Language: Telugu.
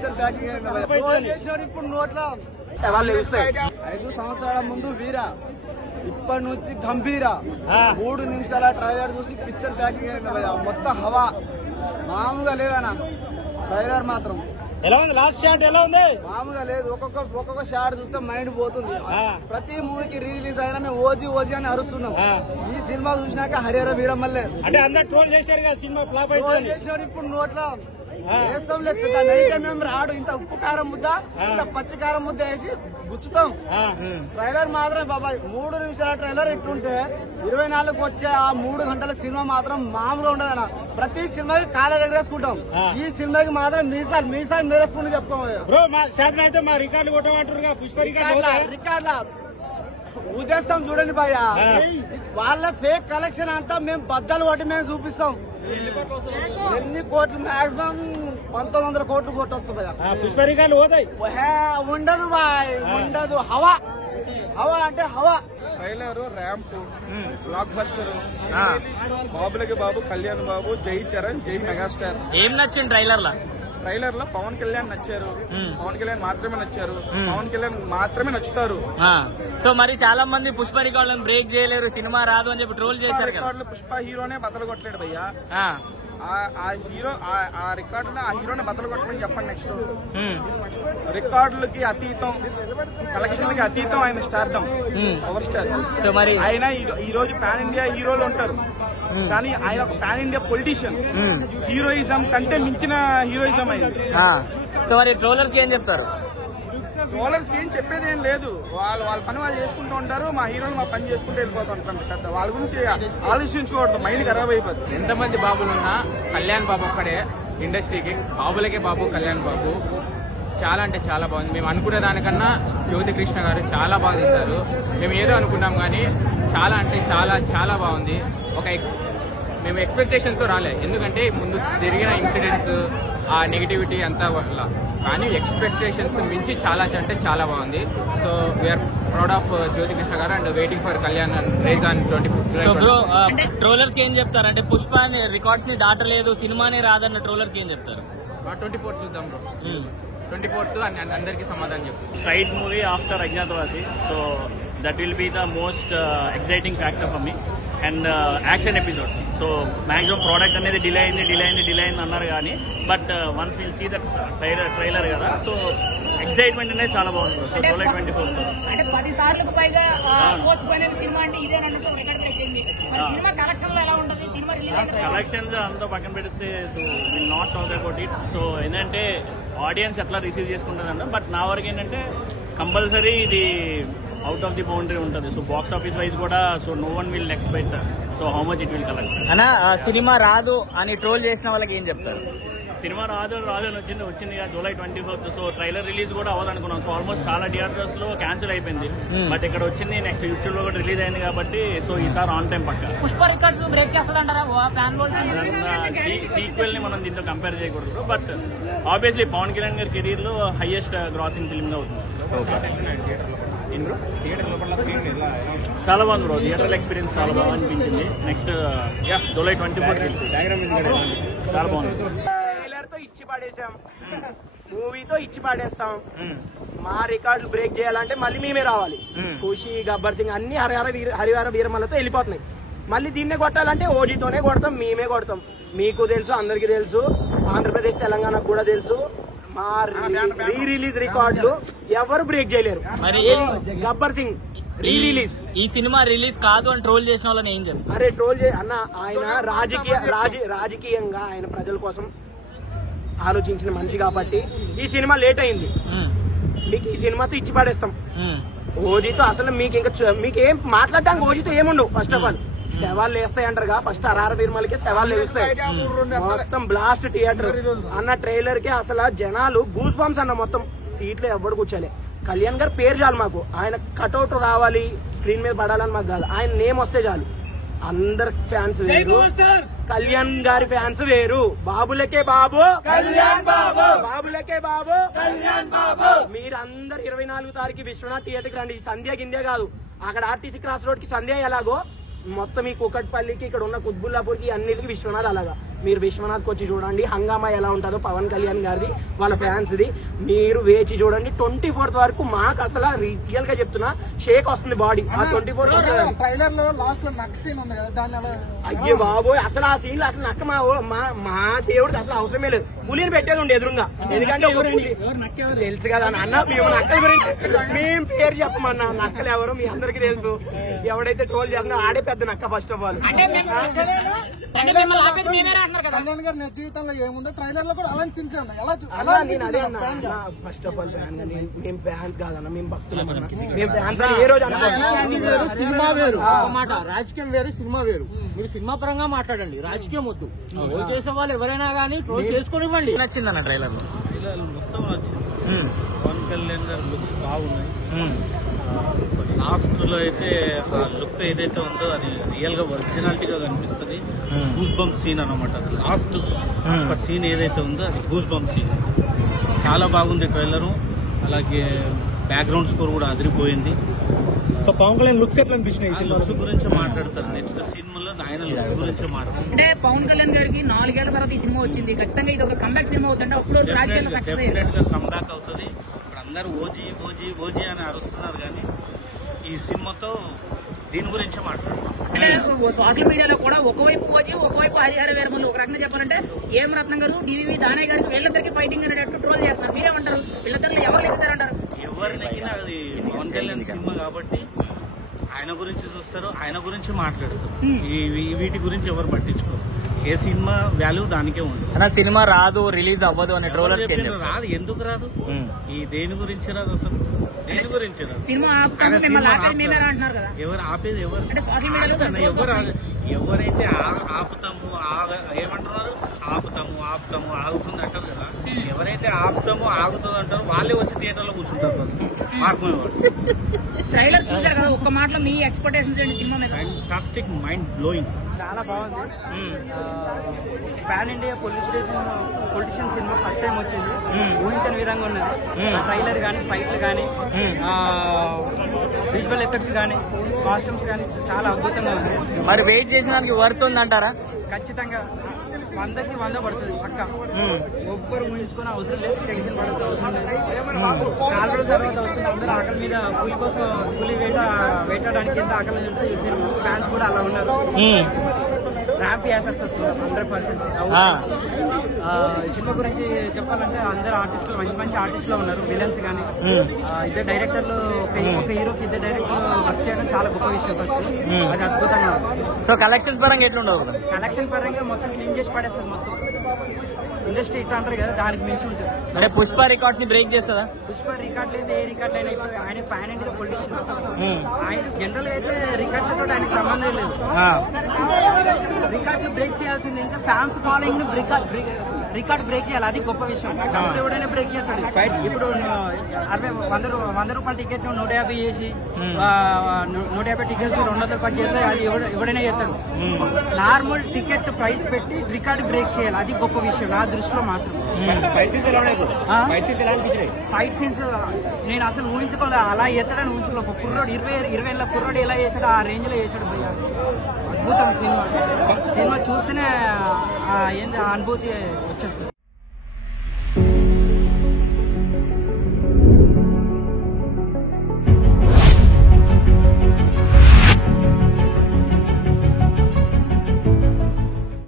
పిక్చర్ ప్యాకింగ్ ఇప్పుడు నోట్ల సవాళ్ళు ఎగుస్తాయి. 5 సంవత్సరాల ముందు వీర, ఇప్పటి నుంచి గంభీర. 3 నిమిషాల ట్రైలర్ చూసి పిక్చర్ ప్యాకింగ్ అయింది భయ్యా. మొత్తం హవా మామూలుగా లేదన్నా. ట్రైలర్ మాత్రం ఎలా ఉంది? లాస్ట్ షాట్ ఎలా ఉంది? మామూలుగా లేదు. ఒక్కొక్క షాట్ చూస్తే మైండ్ పోతుంది. ప్రతి మూవీకి రిలీజ్ అయినా మేము ఓజీ అని అరుస్తున్నాం. ఈ సినిమా చూసినాక హరిహర వీరమల్లే అంటే అందరు ట్రోల్ చేశారు కదా, సినిమా ఫ్లాప్ చేసినాడు. ఇప్పుడు నోట్ల వేస్తాం లేదు. నైట్ మేము రాడు ఇంత ఉప్పు కారం ముద్ద, ఇంత పచ్చి కారం ముద్ద వేసి గుచ్చుతాం. ట్రైలర్ మాత్రం బాబాయ్ 3 నిమిషాల ట్రైలర్ ఇట్లుంటే 24కు వచ్చే ఆ 3 గంటల సినిమా మాత్రం మామూలుగా ఉండదన్న. ప్రతి సినిమాకి కాలేజ్ ఎగరేసుకుంటాం. ఈ సినిమాకి మాత్రం మీసాలు మేరేసుకుంటూ చెప్పుకోవాలి. అయితే మా రికార్డు కొట్టమంటారు. పుష్ప రికార్డుల ఉద్దేశం చూడండి భయ్య. వాళ్ళ ఫేక్ కలెక్షన్ అంతా మేము బద్దలు కొట్టి మేము చూపిస్తాం. ఎన్ని కోట్లు? మాక్సిమం 1900 కోట్లు కొట్టొచ్చు భయ్య. పుష్ప రికార్డు పోతాయి. ఉండదు బాయ్, ఉండదు. హవా అంటే హవా. ట్రైలర్, ర్యాంప్, బ్లాక్ బస్టర్, బాబులకి బాబు, కళ్యాణ్ బాబు, జై చరణ్, జై మెగాస్టార్. ఏం నచ్చింది ట్రైలర్ లో? ట్రైలర్ లో పవన్ కళ్యాణ్ నచ్చారు. పవన్ కళ్యాణ్ మాత్రమే నచ్చారు. పవన్ కళ్యాణ్ మాత్రమే నచ్చుతారు. సో మరి చాలా మంది పుష్ప రికార్డులను బ్రేక్ చేయలేరు, సినిమా రాదు అని చెప్పి ట్రోల్ చేశారు కదా. పుష్ప హీరోనే బద్దలు కొట్టలేడు భయ్యా. ఆ హీరో ఆ రికార్డులో ఆ హీరోని బద్దలు కొట్టమని చెప్పండి. నెక్స్ట్ రికార్డులకి అతీతం, కలెక్షన్లకి అతీతం ఆయన స్టార్డమ్, పవర్ స్టార్. ఆయన ఈ రోజు పాన్ ఇండియా హీరోలు ఉంటారు, కానీ ఆయన ఒక పాన్ ఇండియా పొలిటీషియన్. హీరోయిజం కంటే మించిన హీరోయిజం అయింది. సో మరి ట్రోలర్స్ ఏం చెప్తారు? ట్రోలర్స్ ఏం చెప్పేది ఏం లేదు. వాళ్ళ పని వాళ్ళు చేసుకుంటూ ఉంటారు. మా హీరోలు మా పని చేసుకుంటూ వెళ్ళిపోతూ ఉంటారు. పెద్ద వాళ్ళ గురించి ఆలోచించుకోవద్దు, మైండ్ ఖరాబ్ అయిపోతుంది. ఎంతమంది బాబులున్నా కళ్యాణ్ బాబు ఒక్కడే ఇండస్ట్రీకి. బాబులకే బాబు, కళ్యాణ్ బాబు చాలా అంటే చాలా బాగుంది. మేము అనుకునే దానికన్నా జ్యోతి కృష్ణ గారు చాలా బాగా తీశారు. మేము ఏదో అనుకున్నాం కానీ చాలా అంటే చాలా చాలా బాగుంది. మేము ఎక్స్పెక్టేషన్స్ తో రాలే, ఎందుకంటే ముందు జరిగిన ఇన్సిడెంట్స్, ఆ నెగిటివిటీ అంతా వల్ల. కానీ ఎక్స్పెక్టేషన్స్ మించి చాలా అంటే చాలా బాగుంది. So we are proud of Jyothi Krishna గారు and waiting for Kalyan rage on 25th. Trollers ఏం చెప్తారు? అంటే పుష్ప రికార్డ్స్ ని దాటలేదు, సినిమానే రాదన్న ట్రోలర్స్ ఏం చెప్తారు? 24th చూద్దాం బ్రో. 24th అందరికీ సమాధానం చెప్తారు. Stride movie after Ajnatavasi, so that will be the most exciting factor for me. And action episodes. So maximum product అనేది డిలే అయింది అన్నారు కానీ, but once will see that trailer కదా, సో ఎక్సైట్మెంట్ అనేది చాలా బాగుంటుంది. సో July 24th అంటే 10 సార్లకు పైగా పోస్ట్ పోయిన సినిమా అంటే ఇదే అన్నట్టు రికార్డ్ చేసింది. సినిమా కలెక్షన్ లో ఎలా ఉంటుంది? సినిమా రిలీజ్ కలెక్షన్స్ అంతా పక్కన పెడితే so will not talk about it. So ఏంటంటే ఆడియన్స్ ఎట్లా రిసీవ్ చేసుకుంటుందంట, బట్ నా వరకు ఏంటంటే కంపల్సరీ ఇది అవుట్ ఆఫ్ ది బౌండరీ ఉంటుంది. సో బాక్స్ ఆఫీస్ వైజ్ కూడా so no one will expect so how much it will collect. అన్నా సినిమా రాదు అని ట్రోల్ చేసిన వాళ్ళకి ఏం చెప్తారు? సినిమా రాదు అని వచ్చింది July 24th. So trailer release కూడా అవ్వదనుకున్నాం. సో ఆల్మోస్ట్ చాలా థియేటర్స్ లో క్యాన్సిల్ అయిపోయింది, బట్ ఇక్కడ వచ్చింది. నెక్స్ట్ యూట్యూబ్ లో కూడా రిలీజ్ అయింది కాబట్టి సో ఈసారి ఆన్ టైం పక్క. పుష్ప రికార్డ్స్ బ్రేక్ చేస్తుంటారా సీక్వెల్ ని మనం దీంతో కంపేర్ చేయకూడదు, బట్ ఆబ్వియస్లీ పవన్ కళ్యాణ్ గారి కెరీర్ లో హైయెస్ట్ గ్రాసింగ్ ఫిల్మ్ గా అవుతుంది. చాలా బాగుంది బ్రో, థియేటర్ ఎక్స్పీరియన్స్ చాలా బాగా అనిపించింది. నెక్స్ట్ July 24th చాలా బాగుంది. ట్రైలర్ తో ఇచ్చి పడేసాం, మూవీతో ఇచ్చి పడేస్తాం. మా రికార్డులు బ్రేక్ చేయాలంటే మళ్ళీ మేమే రావాలి. ఖుషి, గబ్బర్ సింగ్ అన్ని హరిహర వీరమల్లతో వెళ్ళిపోతున్నాయి. మళ్ళీ దీన్నే కొట్టాలంటే ఓజీతోనే కొడతాం, మేమే కొడతాం. మీకు తెలుసు, అందరికి తెలుసు, ఆంధ్రప్రదేశ్ తెలంగాణకు కూడా తెలుసు. మా రీ రిలీజ్ రికార్డులు ఎవరు బ్రేక్ చేయలేరు. గబ్బర్ సింగ్ రీ రిలీజ్, ఈ సినిమా రిలీజ్ కాదు అని ట్రోల్ చేసిన వాళ్ళని ఏం చెప్పారు? అరే ట్రోల్ అన్న, ఆయన రాజకీయంగా ఆయన ప్రజల కోసం ఆలోచించిన మనిషి కాబట్టి ఈ సినిమా లేట్ అయింది. మీకు ఈ సినిమాతో ఇచ్చి పడేస్తాం. ఓజీతో అసలు మీకేం మాట్లాడడానికి ఓజీతో ఏముండవు. ఫస్ట్ ఆఫ్ ఆల్ శవాలు వేస్తాయంటారుగా, ఫస్ట్ అరార వీరమలకి శవాలు వేస్తాయి. మొత్తం బ్లాస్ట్ థియేటర్ అన్న. ట్రైలర్ కి అసలు జనాలు గూస్ బంప్స్ అన్న. మొత్తం సీట్లు ఎవరు కూర్చోలే. కళ్యాణ్ గారు పేరు చాలు మాకు, ఆయన కటౌట్ రావాలి, స్క్రీన్ మీద పడాలని మాకు కాదు, ఆయన నేమ్ వస్తే చాలు. అందరు ఫ్యాన్స్ వేరు, కళ్యాణ్ గారి ఫ్యాన్స్ వేరు. బాబులకే బాబు, కళ్యాణ్ బాబు, బాబులకే బాబు, కళ్యాణ్ బాబు. మీరందరు 24 తారీఖు విశ్వనాథ్ థియేటర్ కి రండి. ఈ సంధ్య గిందే కాదు, అక్కడ ఆర్టీసీ క్రాస్ రోడ్ కి సంధ్య ఎలాగో మొత్తం ఈ కూకట్పల్లికి, ఇక్కడ ఉన్న కుత్బుల్లాపూర్ కి, అన్నిటికి విశ్వనాథ్ అలాగా. మీరు విశ్వనాథ్కి వచ్చి చూడండి హంగామా ఎలా ఉంటుందో పవన్ కళ్యాణ్ గారిది వాళ్ళ ఫ్యాన్స్ ది మీరు వేచి చూడండి 24th వరకు మాకు అసలు రియల్ గా చెప్తున్నా షేక్ వస్తుంది బాడీ ఆ 24th ట్రైలర్ లో లాస్ట్ లో నక్ సీన్ ఉంది కదా దాని అయ్యే బాబోయ్ అసలు ఆ సీన్ అసలు నక్క మా దేవుడికి అసలు అవసరమే లేదు పులిని పెట్టేది ఉండే ఎదురుగా ఎందుకంటే తెలుసు కదా అన్న మేము నక్కల గురించి మేము పేరు చెప్పమన్నా నక్కలు ఎవరు మీ అందరికి తెలుసు ఎవడైతే ట్రోల్ చేస్తున్నా ఆడే పెద్ద నక్క ఫస్ట్ ఆఫ్ ఆల్ కళ్యాణ్ గారి నిజ జీవితంలో ఏముందో ట్రైలర్ లో కూడా అలాంటి సీన్స్ ఉన్నాయి నేను అదే అన్నా ఫస్ట్ ఆఫ్ ఆల్ ఫ్యాన్ మేము ఫ్యాన్స్ కాదన్నా మేము భక్తులు మేము ఫ్యాన్స్ అని ఏ రోజు వేరు సినిమా వేరు మాట రాజకీయం వేరు సినిమా వేరు మీరు సినిమా పరంగా మాట్లాడండి రాజకీయం వద్దు ట్రోల్ చేసే వాళ్ళు ఎవరైనా కానీ ట్రోల్ చేసుకొని ఇవ్వండి. నచ్చిందన్న ట్రైలర్ లో మొత్తం నచ్చింది. పవన్ కళ్యాణ్ గారి లుక్స్ బాగున్నాయి. లాస్ట్ లో అయితే ఆ లుక్ ఏదైతే ఉందో అది రియల్ గా ఒరిజినాలిటీగా కనిపిస్తుంది. గూస్ బంప్ సీన్ అనమాట. లాస్ట్ ఒక సీన్ ఏదైతే ఉందో అది గూస్ బంప్ సీన్. చాలా బాగుంది ట్రైలరు. అలాగే బ్యాక్గ్రౌండ్ స్కోర్ కూడా అదిరిపోయింది. సో పవన్ కళ్యాణ్ లుక్స్ ఎట్లా అనిపించినాయి? లుక్స్ గురించి మాట్లాడతారు నెక్స్ట్ సినిమాలో ఆయన లుక్స్ గురించి మాట్లాడతారు. అంటే పవన్ కళ్యాణ్ గారికి 4 ఏళ్ల తర్వాత ఈ సినిమా వచ్చింది, ఖచ్చితంగా ఇది ఒక కంబ్యాక్ సినిమా అవుతుంటే అప్పుడు రాజకీయాల్లో సక్సెస్ డెఫినెట్ గా కంబ్యాక్ అవుతుంది. ఇప్పుడు అందరూ ఓజీ ఓజీ ఓజీ అని అరుస్తున్నారు కానీ ఈ సినిమాతో దీని గురించి మాట్లాడతారు. అంటే సోషల్ మీడియాలో కూడా ఒకవైపు ఓజీ ఒకవైపు హరిహర వీరమల్లు ఒక రకంగా చెప్పాలంటే ఏం రత్నం గారు డివి దానయ్య గారికి వీళ్ళిద్దరికి ఫైటింగ్ అనేటట్టు ట్రోల్ చేస్తున్నారు. మీరేమంటారు? వీళ్ళిద్దరిలో ఎవరు ఎదుగుతారంటారు? ఎవరు నెగ్గినా అది పవన్ కళ్యాణ్ సినిమా కాబట్టి ఆయన గురించి చూస్తారు, ఆయన గురించి మాట్లాడతారు. వీటి గురించి ఎవరు పట్టించుకోరు. ఏ సినిమా వాల్యూ దానికే ఉంది. అన్న సినిమా రాదు రిలీజ్ అవ్వదు అనే ట్రోలర్ రాదు. ఎందుకు రాదు? ఈ దేని గురించి రాదు? అసలు దేని గురించి రాదు? ఎవరు ఆపేది? ఎవరు ఎవరైతే ఆపుతాము ఏమంటున్నారు? ఆపుతాము ఆగుతుంది అంటారు కదా. ఎవరైతే ఆపుతామో ఆగుతుంది అంటారో వాళ్ళే వచ్చి థియేటర్ లో కూర్చుంటారు. ఫస్ట్ మార్కునేవాడు. ట్రైలర్ చూసారు కదా, ఒక్క మాటలో మీ ఎక్స్పెక్టేషన్స్ ఏంటి సినిమా మీద? Fantastic, mind blowing. చాలా బాగుంది. Pan India politician cinema first time వచ్చింది. ఊహించని విధంగా ఉన్నది. ట్రైలర్ కానీ ఫైట్లు కానీ విజువల్ ఎఫెక్ట్స్ కానీ కాస్ట్యూమ్స్ కానీ చాలా అద్భుతంగా ఉంది. మరి వెయిట్ చేసిన దానికి వర్త్ ఉందంటారా? ఖచ్చితంగా 100కి 100 పడుతుంది పక్క. ఒక్కరు ఊహించుకునే అవసరం లేదు, టెన్షన్ పడాల్సిన అవసరం లేదు. చాలా రోజుల తర్వాత వస్తుంది. అందరూ ఆకలి మీద పులి కోసం పులి వేటడానికి ఎంత ఆకలి ఉంటే ఈ సినిమా ఫ్యాన్స్ కూడా అలా ఉన్నారు. ర్యాంప్ వేసేస్తుంది 100%. ఈ సినిమా గురించి చెప్పాలంటే అందరు ఆర్టిస్టులు మంచి ఆర్టిస్టులు ఉన్నారు. విలన్స్ కానీ ఇద్దరు డైరెక్టర్లు ఒక హీరోకి ఇద్దరు డైరెక్టర్లు వర్క్ చేయడం చాలా గొప్ప విషయం. ఫస్ట్ అది అద్భుతంగా ఉంది. సో కలెక్షన్స్ పరంగా ఎట్లుండవు? కలెక్షన్ పరంగా మొత్తం క్లీన్ చేసి పడేస్తారు. మొత్తం ఇండస్ట్రీ ఇట్లా అంటారు కదా, దానికి మించి ఉంటుంది. అంటే పుష్ప రికార్డ్స్ ని బ్రేక్ చేస్తుందా? పుష్ప రికార్డ్ లేదు, ఏ రికార్డ్ అయినా ఇప్పుడు ఆయన పాన్ ఇండియా పొలిటిషియన్. ఆయన జనరల్ గా అయితే రికార్డులతో ఆయనకు సంబంధం లేదు. రికార్డులు బ్రేక్ చేయాల్సింది ఇంకా ఫ్యాన్స్ ఫాలోయింగ్ రికార్డ్ బ్రేక్ చేయాలి. అది గొప్ప విషయం. డబ్బులు ఎవడైనా బ్రేక్ చేస్తాడు. ఇప్పుడు 100 రూపాయల టికెట్ 150 చేసి 150 టికెట్స్ 200 రూపాయలు చేస్తే అది ఎవడైనా చేస్తాడు. నార్మల్ టికెట్ ప్రైస్ పెట్టి రికార్డ్ బ్రేక్ చేయాలి. అది గొప్ప విషయం నా దృష్టిలో మాత్రం. ఫైట్ సీన్స్ నేను అసలు ఊహించుకోలేదు. అలా ఎత్తడని ఊహించుకోలేదు. ఒక కుర్రోడు 20 ఏళ్ళ కుర్రోడు ఎలా చేశాడు ఆ రేంజ్ లో చేశాడు. అద్భుతం సినిమా చూస్తేనే ఏంది అనుభూతి వచ్చేస్తుంది.